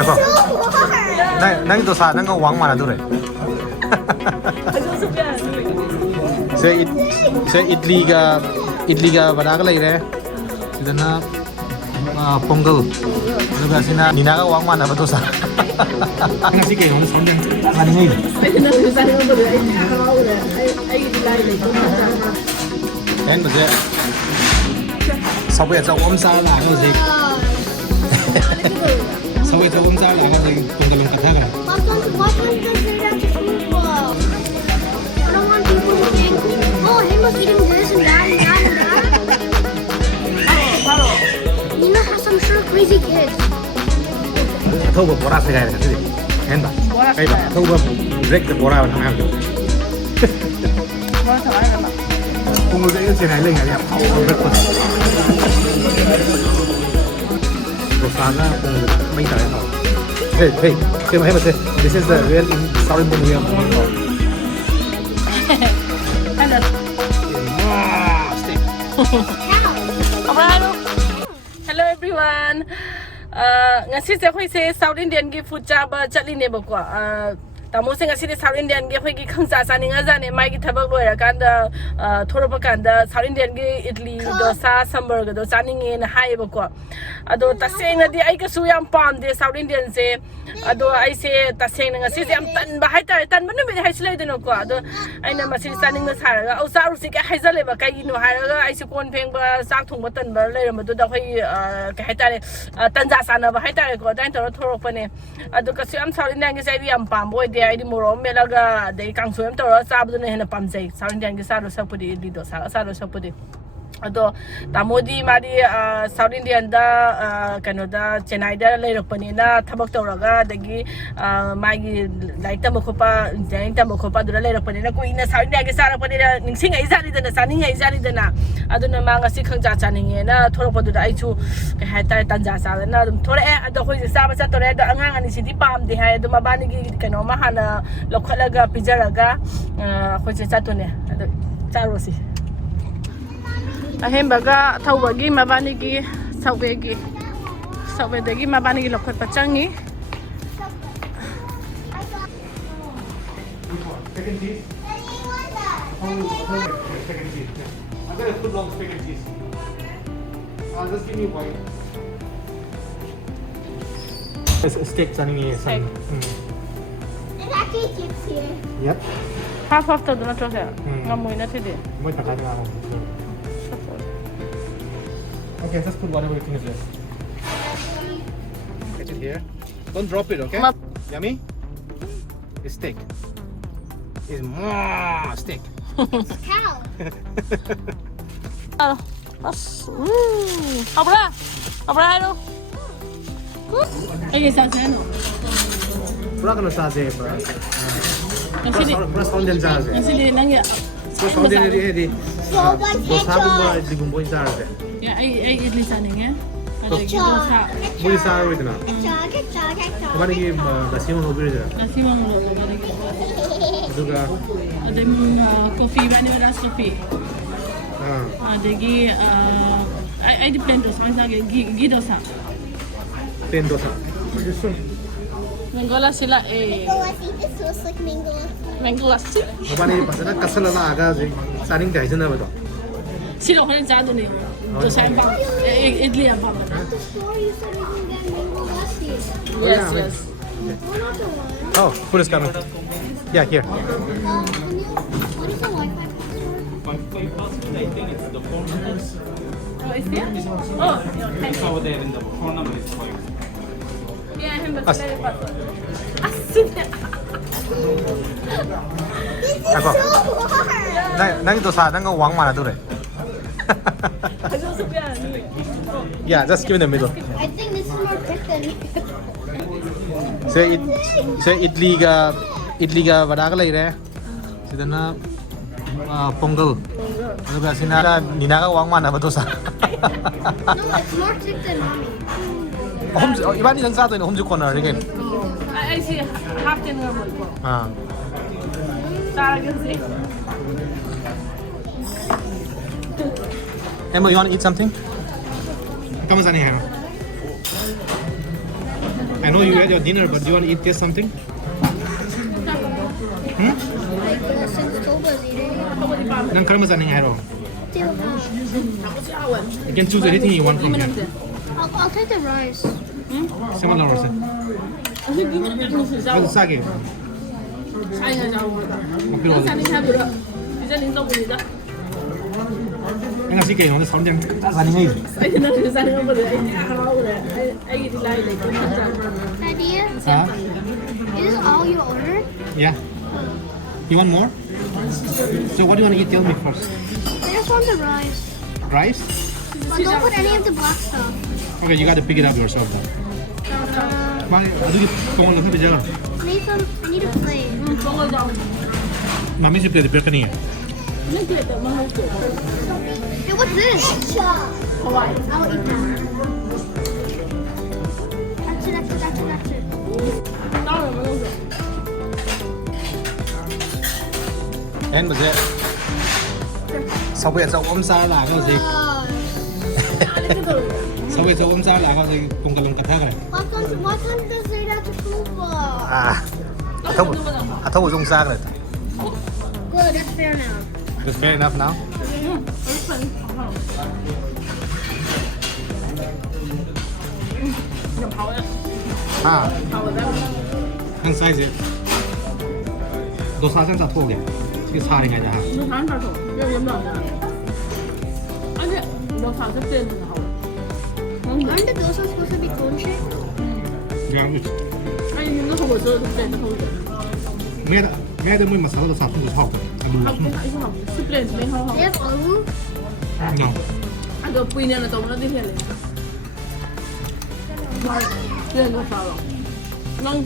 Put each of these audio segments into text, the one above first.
Ako. Nang ito sa nang wang mana dure. Se idli ga bana ka lai re. Sidana pongal. Aduga sina Neena ka wang mana ba to sa. Ngasi kay hong sonde. Ngani ngai. Yan ba je? Sabi at sa sa la no si. Sabi at sa la no si tungda ka tha ka. Oh, he must be eating this and that and that and that. Neena has some sure crazy kids. Thâu bờ bora sẽ cái gì? Hen ba? Cái ba thâu bờ break the bora thằng nào? Bora thằng nào? Không có cái gì này lên này thâu break quá. Đồ sáng á, mình phải thâu. Hey, hey, hey, hey, this is the real Southern Museum. Hello. Hello everyone. Ngasi se khoi se South Indian gi food chaba chatli ne bakwa. Tamo se ngasi South Indian gi khoi gi khangsa sa ninga za ne mai gi thabak loi ra kan da thoropa kan da South Indian gi idli dosa sambar ga do chaninge na hai bakwa. Ado taseng na di ai ka su yam pam de South Indian se ado ai se taseng na ngasi se am tan ba hai tan ba no me hai slai de no kwa ado ai na masi chaning na sa ra au sa ru si ka hai za le ba kai no hai ra ai se kon pheng ba sak thong ba tan ba le ra ma do da khoi ka hai ta le tan ja sa na ba hai ta le ko dan to thorok pa ne ado ka su am South Indian gi sai bi am pam boy de ai di moro me la ga de kang su am to ra sa bu ne na pam sai South Indian gi sa ro sa pu di di do sa ro sa pu di ado tamodi mari South Indian da kano da Chennai da lai rak pani na thabak tawraga dagi magi like ta mokhopa jain ta mokhopa dura lai rak pani na ko ina South India ge sara pani na ningsing ai zari dana saning ai zari dana aduna ma ngasi khangja chaninge na thorok padu da ai chu ke hai ta tanja sa na dum thore ado khoi sa ba sa tore da angang ani sidi pam de hai aduma bani gi kano ma hana lokhalaga pijaraga khoi che chatune ado charosi ahembaga thawagi mabani gi sawegi sawedagi mabani gi lokhat pachangi Second cheese. Second cheese. I'm gonna put long second cheese. Just give me one. It's a steak chaninge. Steak. There's actually chips here. Yep. half of the donut rosa ngamoy na tide Muy takay na ako. Okay, just put whatever you think is left. Get it here. Don't drop it, okay? Yummy? It's steak. It's more steak. It's cow. Haokhre Haokhre hello ai sa sa no Pura ka na sa je ba? Pura sound din sa je. Kasi nang ya Pura sound din di. So one Dosa bumba di gumbo sa je. ya ai idli sa ning eh ada dosa Muy sa ro idna. Ketchup. Kumani ki nasi mo ubir je. nasi mang lo Aduga. ada mong coffee ba ni ras coffee Ah. adagi ai di plan dosa sa gi dosa Ten dosa. Mango lassi la Oh, I think this looks like mango. mango lassi Kumani pasana kasala na aga je. Saning dai jana ba to. sila ko rin sa doon eh dosa ba idli ba At the store, you said we can get mango lassi. yes yes We're not the one. Oh, food is coming. Yeah, here. What is the Wi-Fi password? I think it's the phone numbers. oh is there oh okay It's over there in the phone number is for you. yeah him but very password asin This is Ako. so hard. Nang dosa nang wang mana dure. Yeah, just give in the middle. I think this is more thick than Say idli ga bada ka lai re. Sidana pongal. Aduga sina Neena ka wang mana ba to sa. No, it's more thick than mommy. Iban ni sa to in home corner again. I see half the number Ah. Sarah can see Emma, you want to eat something? Come on, Sunny. I know you had your dinner, but do you want to eat just something? Hmm? Like since Toba's eating. Nang karamas aning haro. You can choose anything you want from here. I'll take the rice. Seven dollars. What's the sake? Ang kasi kayo, ano sound yan? Saan ngay? Idea? Huh? Is this all you ordered? Yeah. You want more? So what do you want to eat? Tell me first. I just want the rice. Rice? But don't put any of the black stuff. Okay, you got to pick it up yourself then. Mang, aduh tunggu lang sabi jalan. I need a plate. Mami si plate biar kani ya. Hey, what's this? I'll eat that. That's it. Em mà dễ. Sau bây giờ ôm xa là cái gì? Sau bây giờ ôm xa là cái gì? Cùng cả lồng cắt thôi. Why can't they say that to Cuba? À, thâu dùng xa rồi. Good, that's fair now. That's fair enough now. À, ăn sai gì? Đồ xa xem sao thô kìa. Cái xa thì ngày nào? Aren't the dosa supposed to be cone shaped? Yang ít. Mẹ đã mua masala đồ xa không được học. They have aloo? No.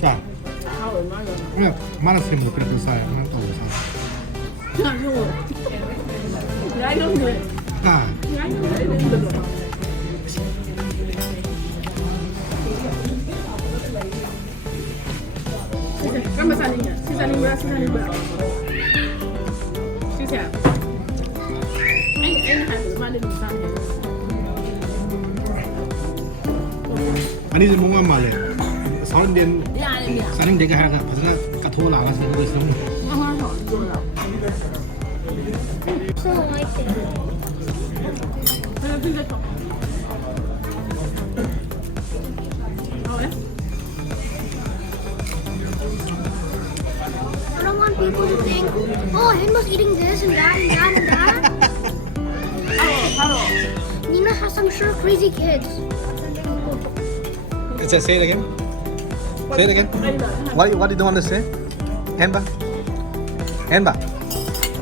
Sa. Mana sih mau pergi saya? Mana tahu saya? Ah. Ani sih bunga malah. Soalnya dia, saling dia kaya pasal katho lah sih itu semua. So like it. I don't want people to think, oh, Henma's eating this and that and that and that. Neena has some sure crazy kids. Say it again. Say it again. What did you want to say? Henba.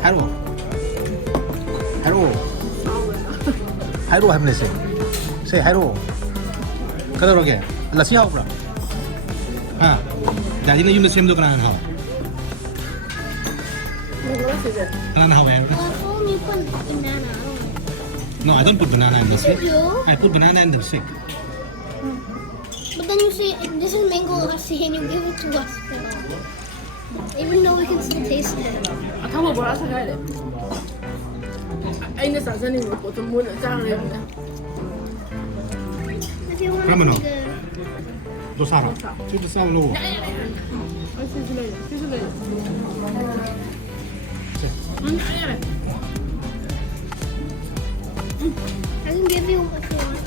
Hello. Hello हमने से. Say hello. कदर हो गया. लस्सी आओ पूरा. हाँ. दादी ने यूं सेम दो कराना है. कराना है. Only put banana. No, I don't put banana in the Yes, you shake. do. I put banana in the shake. But then you say, this is mango lassi and you give it to us. Even though we can still taste it. If you want Ramen. to be good. Dosara. Itu sama lo. I can give you what you want.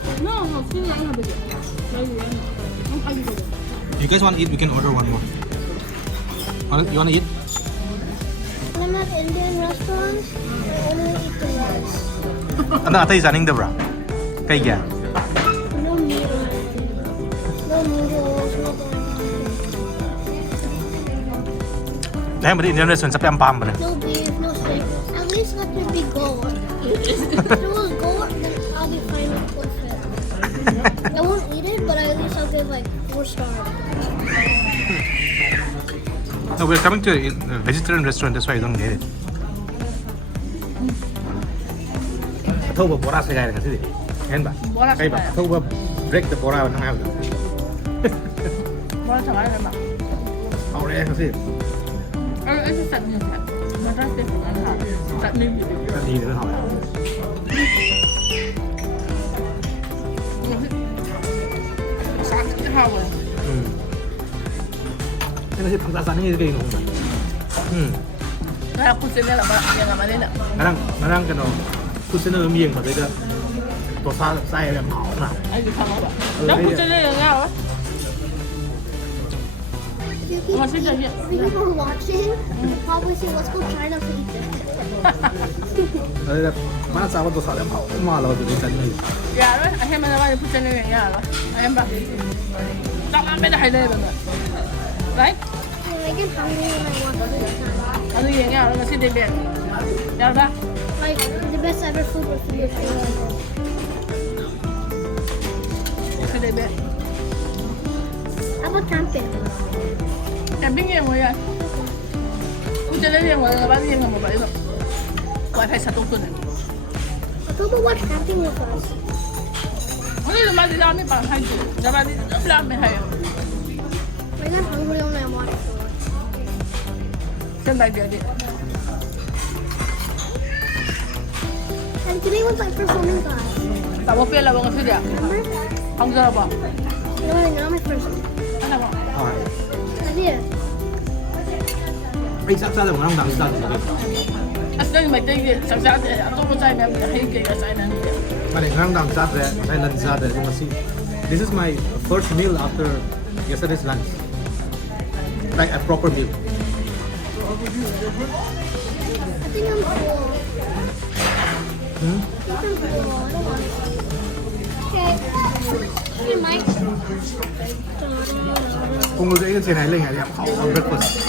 You guys want to eat? We can order one more. You want to eat? When I'm at Indian restaurants, I only eat the rice. Ano ata isaning dabra? Kay kya? No meat or anything. No noodles, no Dahil mo di Indian restaurant sa piyam-pam ba na? no beef, no steak. At least let there be goat. If there was goat, then I'll be fine with it. I won't eat it, but at least I'll give like 4 stars. No, we're coming to a vegetarian restaurant, that's why I don't get it. Thâu vào bora sai cái gì? Em bảo. Cái bảo thâu vào break the bora nó ăn được. Hậu đấy cái gì? Đi nữa hậu. 하고요. Ini sih pangsa sana ini kayak gini. Nah, aku sini lah, yang mana ni? Ngarang kena kusen yang pada itu dosa saya yang mau nah. Ayo sama apa? Dah aku sini yang apa? Masih jadi. People who are watching probably say, let's go China to eat this. Ada mana sama dosa yang mau malah tu di sana. Ya, ahem mana mana aku sini yang apa? Ahem bah. Tak ambil dah ada benda. Right? I get hungry when I want food. Ano yang apa? Masih dia biar. Ya dah. Like, the best ever food was from your family. Masih dia biar. How about camping? Camping yang mana? Aku jadi yang mana? Lepas ni yang mana baik tu. Wifi satu tu ni. I thought about watch camping with us. Ini lepas ni kami pakai tu. Lepas ni belum pakai. I got hungry when I watched it. Sampai jadi. And today was my first swimming class. Tak mau pilih bang sudah. Remember? Kamu jawab apa? No, not my first one. Ada apa? I did. Ai sắp ra rồi ngang đằng ra rồi. Asal ni macam ni, sabda tu, aku pun saya memang dah hidup ke saya nanti. Mana ngang đằng ra rồi, hay lần ra rồi masih. This is my first meal after yesterday's lunch. Like a proper meal. I think I'm full. Hmm? I think I'm full. I don't want it. Okay. Hey, Mike. Kung gusto yun sinailing ay ang hawak breakfast.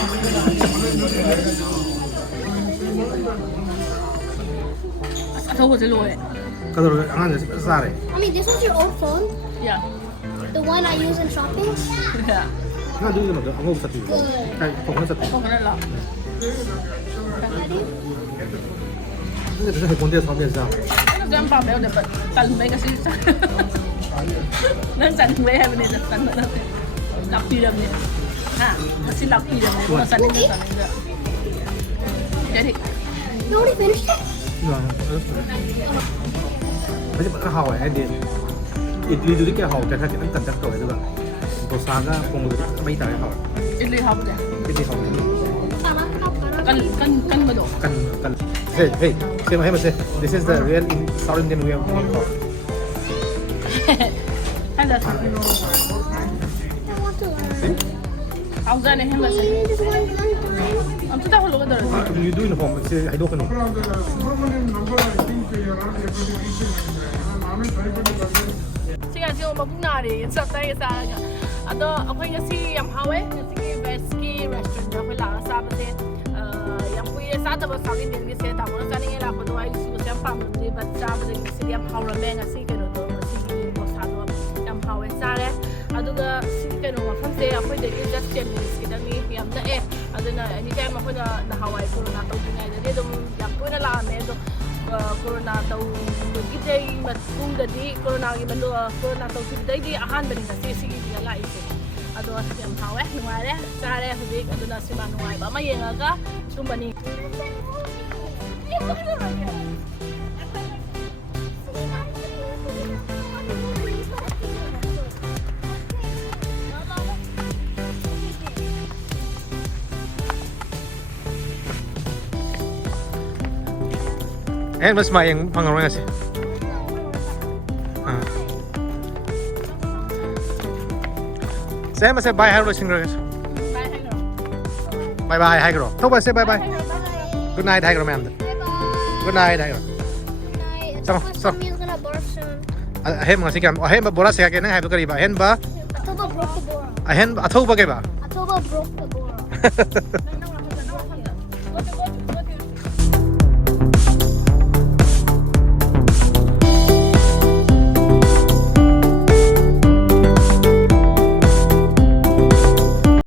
Tahu je lu eh. Kalau ang ano sare. I mean, this was your old phone? Ya. The one I use in shopping? Ya. Nga dulu naman ang sa tiyo. Kay kung sa tiyo. Kau kena lah. Ready? Ini sa kung dia sa biasa. Ano jangan pa mel dapat talmay kasi. Nang talmay hai bene tan na. Lakpi ram ni. Ha, masih lakpi ram ni. Masa ni tak ada. Jadi, You already finished it? Nah, Masih pernah hawai ay din. Idli dulu kaya hawai kaya kita kan tak tahu itu kan. Dosa ga kung may tayo hawai. idli hab deh. Idli hawai. Kan ba do? Kan. Hey, say masih. This is the real in South Indian way of making hawai. Ada. I want to learn. Aku dah ni hembat saya. Please, just one time. Am tu tahu lu kan dah. You do in home. Say I don't know. Sige, sige, mabuna rin. Sa tayo sa akin. Ato, ako yung si Yamhawe. Sige, Veski restaurant. Ako lang sa atin. Yang punya sa atin sa akin din kasi tapos sa atin nila po ay gusto siyang pamuli but sa atin si Yamhawe men kasi kano to si Mosado Yamhawe sare. Aduga si kano mafamse ako din just 10 minutes kita ni Yamna aduna anytime ako na Hawaii ko na tawag nga dito dum yakpo na lang medo corona daw gitay matungda di corona gi bando corona daw gitay di ahan bani na sisi gi la ise ado si Imphal nuare sare hudik aduna si manuai ba mayenga ka sumbani Mas mayang pangarong kasi. Saya masih bye hello single guys. Bye bye hi girl. Thôi say bye bye. Good night hi girl ma'am. Good night hi girl. Sama. Mommy's gonna barf soon. Ahem ngasih kan. Ahem bola saya kena hai kari ba. Ahem ba. Atoba broke the bora. Ahem atau ba ke ba. Atoba broke the bora.